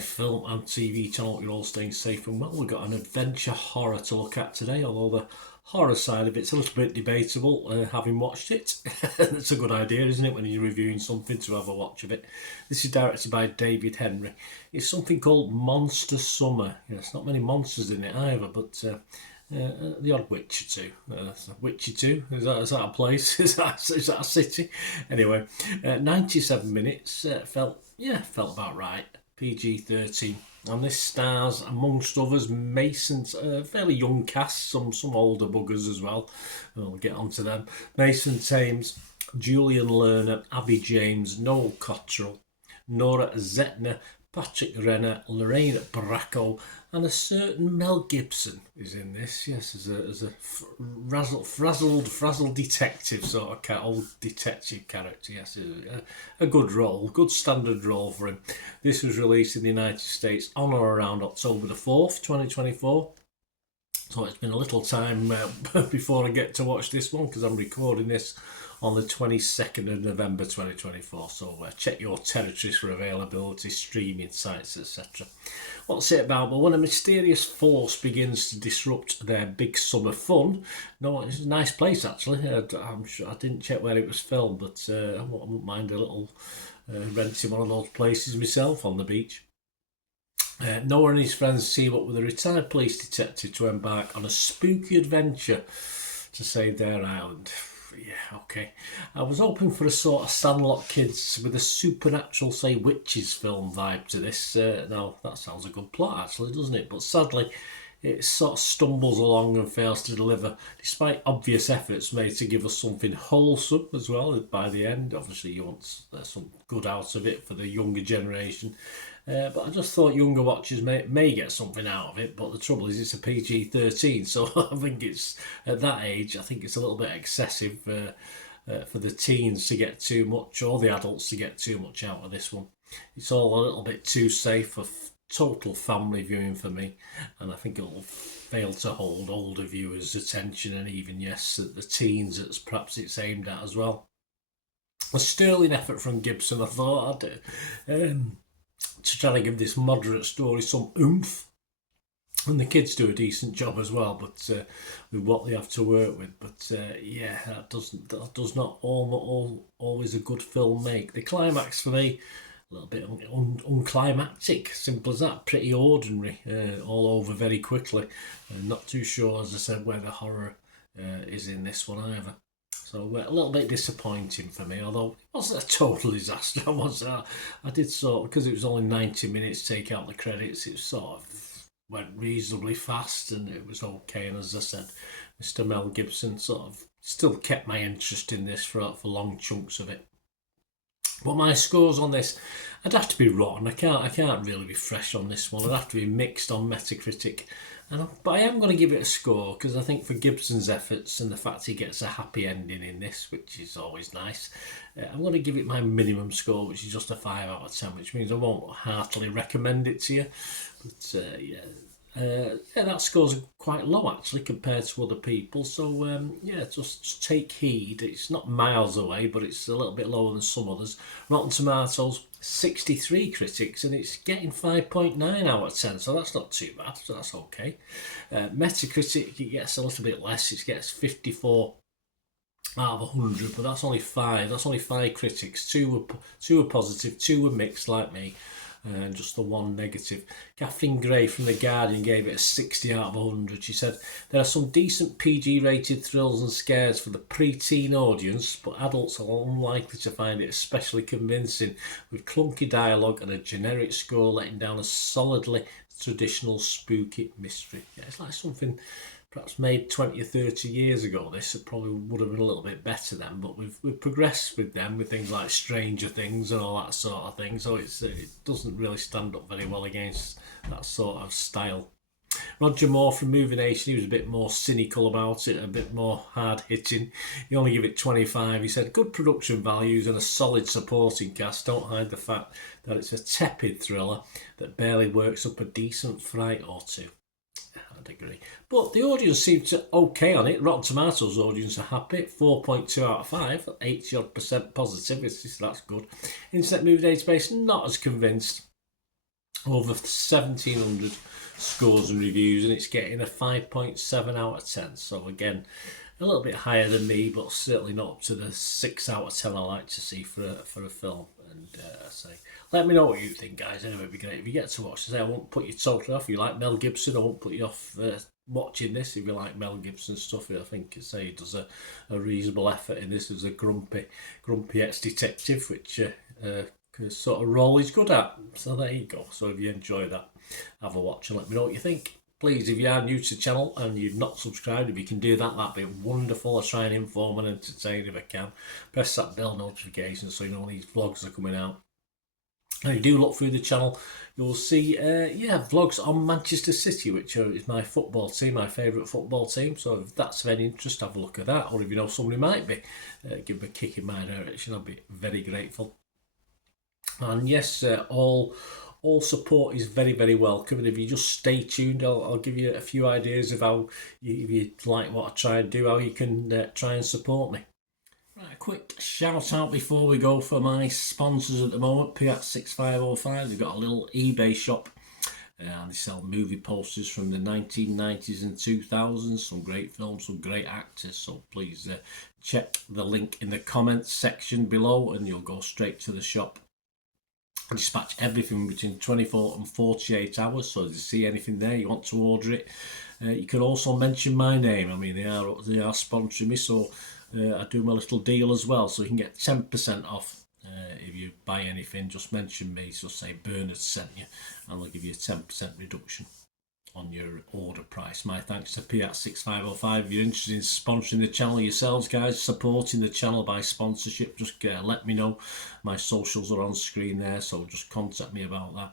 film and TV channel. You're all staying safe and well. We've got an adventure horror to look at today, although the horror side of it's a little bit debatable, having watched it. That's a good idea, isn't it, when you're reviewing something, to have a watch of it. This is directed by David Henry. It's something called Monster Summer. There's not many monsters in it either, but the odd witch or two. Witch or two? Is that a place? Is that a city? Anyway, 97 minutes. Felt about right. PG-13. And this stars, amongst others, Mason's fairly young cast, some older buggers as well. We'll get onto them. Mason Thames, Julian Lerner, Abby James, Noel Cottrell, Nora Zetner, Patrick Renner, Lorraine Bracco, and a certain Mel Gibson is in this. Yes, as a frazzled detective sort of old detective character. Yes, a good role, good standard role for him. This was released in the United States on or around October the 4th, 2024. So it's been a little time before I get to watch this one, because I'm recording this on the 22nd of November 2024. So check your territories for availability, streaming sites, etc. What's it about? Well, when a mysterious force begins to disrupt their big summer fun. No, it's a nice place actually. I'm sure I didn't check where it was filmed, but I wouldn't mind a little renting one of those places myself on the beach. Noah and his friends team up with a retired police detective to embark on a spooky adventure to save their island. Yeah, okay. I was hoping for a sort of Sandlot Kids with a supernatural, say, witches film vibe to this. Now, that sounds a good plot, actually, doesn't it? But sadly, it sort of stumbles along and fails to deliver, despite obvious efforts made to give us something wholesome as well by the end. Obviously, you want some good out of it for the younger generation. But I just thought younger watchers may get something out of it, but the trouble is it's a PG-13, so I think it's, at that age, I think it's a little bit excessive for the teens to get too much, or the adults to get too much out of this one. It's all a little bit too safe for total family viewing for me, and I think it'll fail to hold older viewers' attention, and even, yes, the teens that perhaps it's aimed at as well. A sterling effort from Gibson, I thought. To try to give this moderate story some oomph, and the kids do a decent job as well, but with what they have to work with. But yeah, that does not always a good film make. The climax for me, a little bit unclimactic, simple as that. Pretty ordinary, all over very quickly. Not too sure, as I said, where the horror is in this one either. So a little bit disappointing for me, although it wasn't a total disaster. I did sort of, because it was only 90 minutes, take out the credits, it sort of went reasonably fast and it was okay. And as I said, Mr. Mel Gibson sort of still kept my interest in this for long chunks of it. But my scores on this, I'd have to be rotten. I can't really be fresh on this one. I'd have to be mixed on Metacritic. But I am going to give it a score, because I think for Gibson's efforts and the fact he gets a happy ending in this, which is always nice, I'm going to give it my minimum score, which is just a 5 out of 10, which means I won't heartily recommend it to you. But yeah, that score's quite low actually compared to other people. So yeah, just take heed. It's not miles away, but it's a little bit lower than some others. Rotten Tomatoes, 63 critics, and it's getting 5.9 out of 10, so that's not too bad, so that's okay. Metacritic, it gets a little bit less, it gets 54 out of 100, but that's only 5 critics. Two were positive, 2 were mixed like me, and just the 1 negative. Catherine Gray from The Guardian gave it a 60 out of 100. She said, there are some decent PG-rated thrills and scares for the pre-teen audience, but adults are unlikely to find it especially convincing, with clunky dialogue and a generic score letting down a solidly traditional spooky mystery. Yeah, it's like something perhaps made 20 or 30 years ago. This it probably would have been a little bit better then, but we've progressed with them, with things like Stranger Things and all that sort of thing, so it doesn't really stand up very well against that sort of style. Roger Moore from Movie Nation, he was a bit more cynical about it, a bit more hard-hitting. He only gave it 25. He said, good production values and a solid supporting cast don't hide the fact that it's a tepid thriller that barely works up a decent fright or two. I'd agree. But the audience seemed to okay on it. Rotten Tomatoes audience are happy. 4.2 out of 5, 80% positive. That's good. Internet Movie Database, not as convinced. over 1,700 scores and reviews, and it's getting a 5.7 out of 10. So again, a little bit higher than me, but certainly not up to the 6 out of 10 I like to see for a film. And say, let me know what you think, guys. Anyway, it'd be great if you get to watch this. I won't put you totally off. If you like Mel Gibson, I won't put you off watching this. If you like Mel Gibson stuff, I think he does a reasonable effort in this as a grumpy ex-detective, which sort of role he's good at. So there you go. So if you enjoy that, have a watch and let me know what you think. Please, if you are new to the channel and you've not subscribed, if you can do that, that'd be wonderful. I try and inform and entertain if I can. Press that bell notification so you know when these vlogs are coming out. Now, you do look through the channel, you'll see, vlogs on Manchester City, which is my football team, my favourite football team. So if that's of any interest, have a look at that. Or if you know somebody might be, give them a kick in my direction. I'll be very grateful. And yes, all support is very, very welcome. And if you just stay tuned, I'll give you a few ideas of how, if you like what I try and do, how you can try and support me. Right, a quick shout out before we go for my sponsors at the moment. Piat6505, they've got a little eBay shop. They sell movie posters from the 1990s and 2000s, some great films, some great actors. So please check the link in the comments section below and you'll go straight to the shop. I dispatch everything between 24 and 48 hours, so if you see anything there, you want to order it, you can also mention my name. I mean, they are sponsoring me, so I do my little deal as well, so you can get 10% off if you buy anything. Just mention me, so say Bernard sent you, and they'll give you a 10% reduction on your order price. My thanks to Piat6505. If you're interested in sponsoring the channel yourselves, guys, supporting the channel by sponsorship, just let me know. My socials are on screen there, so just contact me about that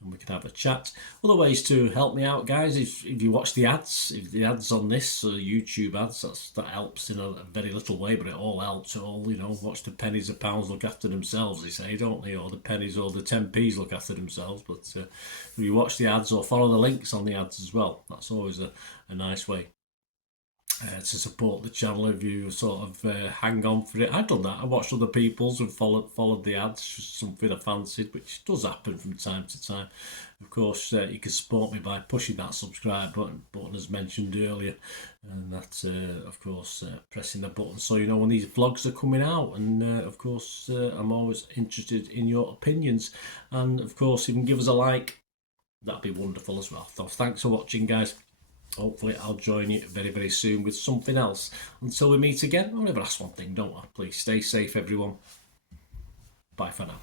and we can have a chat. Other ways to help me out, guys, if you watch the ads, if the ads on this YouTube ads, that helps in a very little way, but it all helps. It all, watch the pennies and pounds look after themselves, they say, don't they? Or the pennies or the 10p's look after themselves. But if you watch the ads or follow the links on the ads as well, that's always a nice way to support the channel. If you sort of hang on for it, I've done that. I watched other people's and followed the ads, something I fancied, which does happen from time to time. Of course, you can support me by pushing that subscribe button as mentioned earlier, and that's of course pressing the button so you know when these vlogs are coming out. And of course, I'm always interested in your opinions, and of course, if you can give us a like, that'd be wonderful as well. So thanks for watching, guys. Hopefully I'll join you very, very soon with something else. Until we meet again, I'll never ask one thing, don't I? Please stay safe, everyone. Bye for now.